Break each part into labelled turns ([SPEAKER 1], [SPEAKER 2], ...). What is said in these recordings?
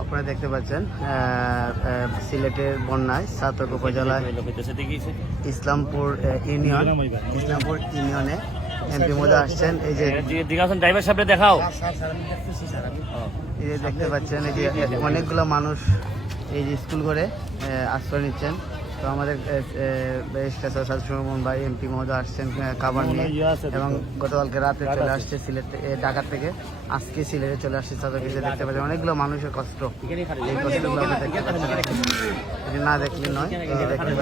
[SPEAKER 1] আপনারা দেখতে পাচ্ছেন সিলেটের বন্যায় সাতক উপজেলায় ইসলামপুর ইউনিয়ন, ইসলামপুর ইউনিয়নে এমপি মোদা আসছেন। এই যে
[SPEAKER 2] ড্রাইভার সাহেব দেখাও
[SPEAKER 1] এই যে দেখতে পাচ্ছেন, এই যে অনেকগুলো মানুষ এই যে স্কুল ঘরে আশ্রয় নিচ্ছেন। তো আমাদের ভাই এমপি মহোদয় আসছেন খাবার নিয়ে। এবং গতকালকে রাতে চলে আসছে সিলেট ঢাকার থেকে। আজকে সিলেটে চলে আসছে তাদের কিছু দেখতে পাচ্ছেন। অনেকগুলো মানুষের কষ্ট। এই কষ্টগুলো দেখতে না দেখলে নয় দেখতে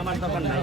[SPEAKER 2] আমার দোকান নাই।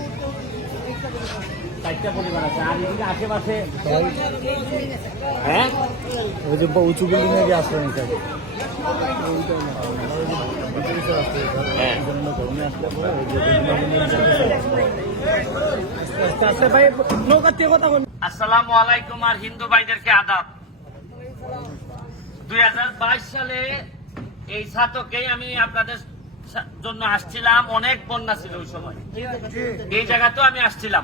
[SPEAKER 2] চারটা পরিবার আছে। আর এদিকে আশেপাশে হ্যাঁ?
[SPEAKER 3] ওই যে উঁচু বিল্ডিং এ আশ্রয় নিতে
[SPEAKER 2] হ্যাঁ। আসসালামু আলাইকুম আর হিন্দু ভাইদেরকে আদাব। দুই হাজার বাইশ সালে এই ছাতকেই আমি আপনাদের জন্য আসছিলাম, অনেক বন্যা ছিল ওই সময়। এই জায়গাতেও আমি আসছিলাম।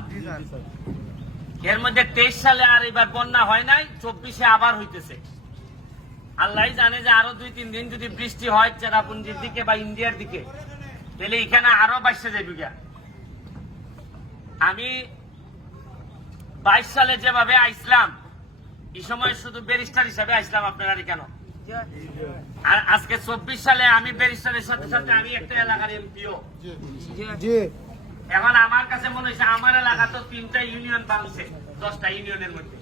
[SPEAKER 2] এর মধ্যে তেইশ সালে আর এবার বন্যা হয় নাই, চব্বিশে আবার হইতেছে। আল্লাহ জানে যে আরও দুই, তিন দিন যদি বৃষ্টি হয় চেরাপুঞ্জির দিকে বা ইন্ডিয়ার দিকে, তাহলে এখানে আরও বাড়ছে যাবে। আমি বাইশ সালে যেভাবে আইসলাম, এই সময় শুধু ব্যারিস্টার হিসাবে আইসলাম আপনারা কেন? আর আজকে চব্বিশ সালে আমি ব্যারিস্টারের সাথে সাথে আমি একটা এলাকার এমপিও। এখন আমার কাছে মনে হচ্ছে আমার এলাকা তো তিনটা ইউনিয়ন বাংছে দশটা ইউনিয়নের মধ্যে।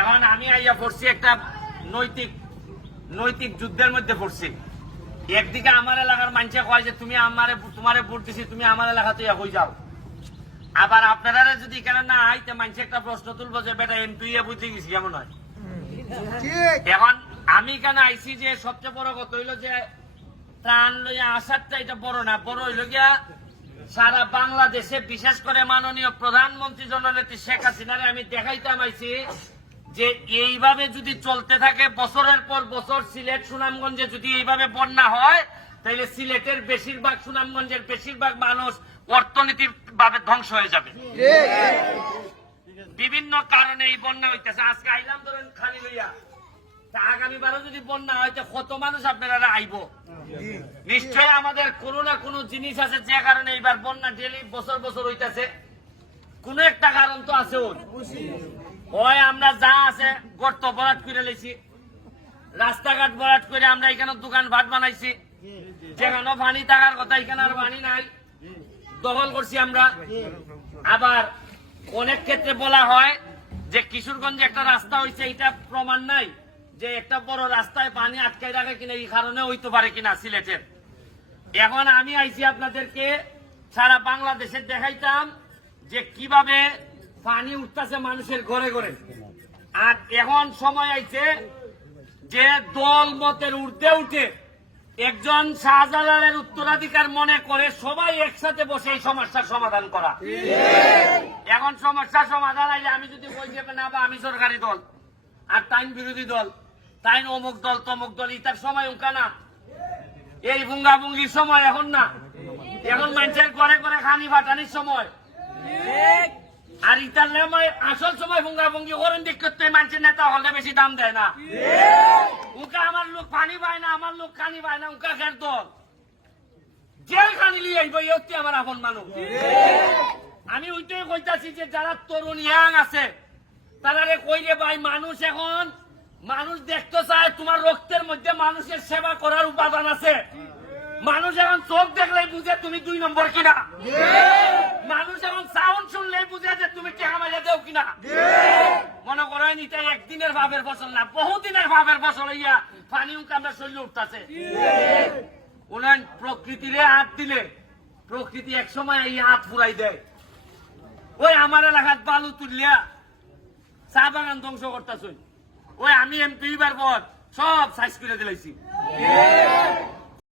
[SPEAKER 2] এখন আমি আইয়া পড়ছি একটা নৈতিক নৈতিক যুদ্ধের মধ্যে পড়ছি। একদিকে আমার এলাকার মানুষে কয় যে তুমি আমারে তোমারে ভোট দিছি তুমি আমার এলাকাতে হয়ে যাও। আবার আপনারা যদি এখানে না আইতে মানুষ একটা প্রশ্ন তুলবো যে বেটা এমপি বুঝতে গেছি কেমন হয়? এখন আমি কেন আইছি যে সবচেয়ে বড় কথা হইল যে ত্রাণ লইয়া আসারটা এটা বড় না বড় হইল গিয়া সারা বাংলাদেশে বিশেষ করে মাননীয় প্রধানমন্ত্রী জননেত্রী শেখ হাসিনারে আমি দেখাইতাম আইছি যে এইভাবে যদি চলতে থাকে বছরের পর বছর সিলেট সুনামগঞ্জে যদি এইভাবে বন্যা হয় তাহলে সিলেটের বেশিরভাগ সুনামগঞ্জের বেশিরভাগ মানুষ অর্থনীতির ভাবে ধ্বংস হয়ে যাবে। বিভিন্ন কারণে এই বন্যা হইতেছে। আজকে আইলাম ধরেন খালি লইয়া। আগামীবারও যদি বন্যা হয় তো কত মানুষ আপনারা আইব নিশ্চয় আমাদের কোনো না কোনো জিনিস আছে যে কারণে এইবার বন্যা ডেলি বছর বছর হইতেছে। কোন একটা কারণ তো আছে ওর। হয় আমরা যা আছে গর্ত বরাট করে লেছি রাস্তাঘাট বরাট করে আমরা এখানে দোকান ভাট বানাইছি। যেখানে পানি থাকার কথা এখানে আর পানি নাই। দখল করছি আমরা। আবার অনেক ক্ষেত্রে বলা হয় যে কিশোরগঞ্জে একটা রাস্তা হয়েছে এটা প্রমাণ নাই। যে একটা বড় রাস্তায় পানি আটকাই রাখে কিনা এই কারণে হইতে পারে কিনা সিলেটের। এখন আমি আইছি আপনাদেরকে সারা বাংলাদেশে দেখাইতাম যে কীভাবে পানি উঠতেছে মানুষের ঘরে ঘরে। আর এখন সময় আইছে যে দল মতের উঠতে উঠে একজন শাহজালালের উত্তরাধিকার মনে করে সবাই একসাথে বসে এই সমস্যার সমাধান করা। এখন সমস্যার সমাধান আইলে আমি যদি দেবে না বা আমি সরকারি দল আর তাইন বিরোধী দল তাইন অমুক দল তমুক দল ইতার সময় উঙ্কা না। এই বুঙ্গা বুঙ্গির সময় এখন না। এখন মানুষের ঘরে ঘরে খানি ফাটানির সময়। আর ইতার আসল সময় ভুঙ্গা ভুঙ্গি করেন দিক করতে মানুষের নেতা হলে বেশি দাম দেয় না। উনকা আমার লোক পানি পায় না আমার লোক খানি পায় না উনকা খের দল। জেল খানি লিয়ে আইব এই আমার আপন মানুষ। আমি ওইটাই কইতাছি যে যারা তরুণ ইয়াং আছে তারারে কইলে ভাই মানুষ এখন মানুষ দেখতে চায় তোমার রক্তের মধ্যে মানুষের সেবা করার উপাদান আছে। মানুষ এখন চোখ দেখলেই বুঝে তুমি দুই নম্বর কিনা। মানুষ এখন সাউন্ড শুনলেই বুঝে যে তুমি টেকা মাইয়া দেও কিনা। মনে করেন এটা একদিনের ভাবের ফসল না, বহুদিনের ভাবের ফসল ইয়া, পানি আমরা শরীরে উঠতেছে। উনান প্রকৃতিরে হাত দিলে প্রকৃতি এক সময় এই হাত ফুরাই দেয়। ওই আমার এলাকাত বালু তুলিয়া চা বাগান ধ্বংস করতেছ। ওই আমি এমপি বার পর সব সাইজ করে দিলাইছি।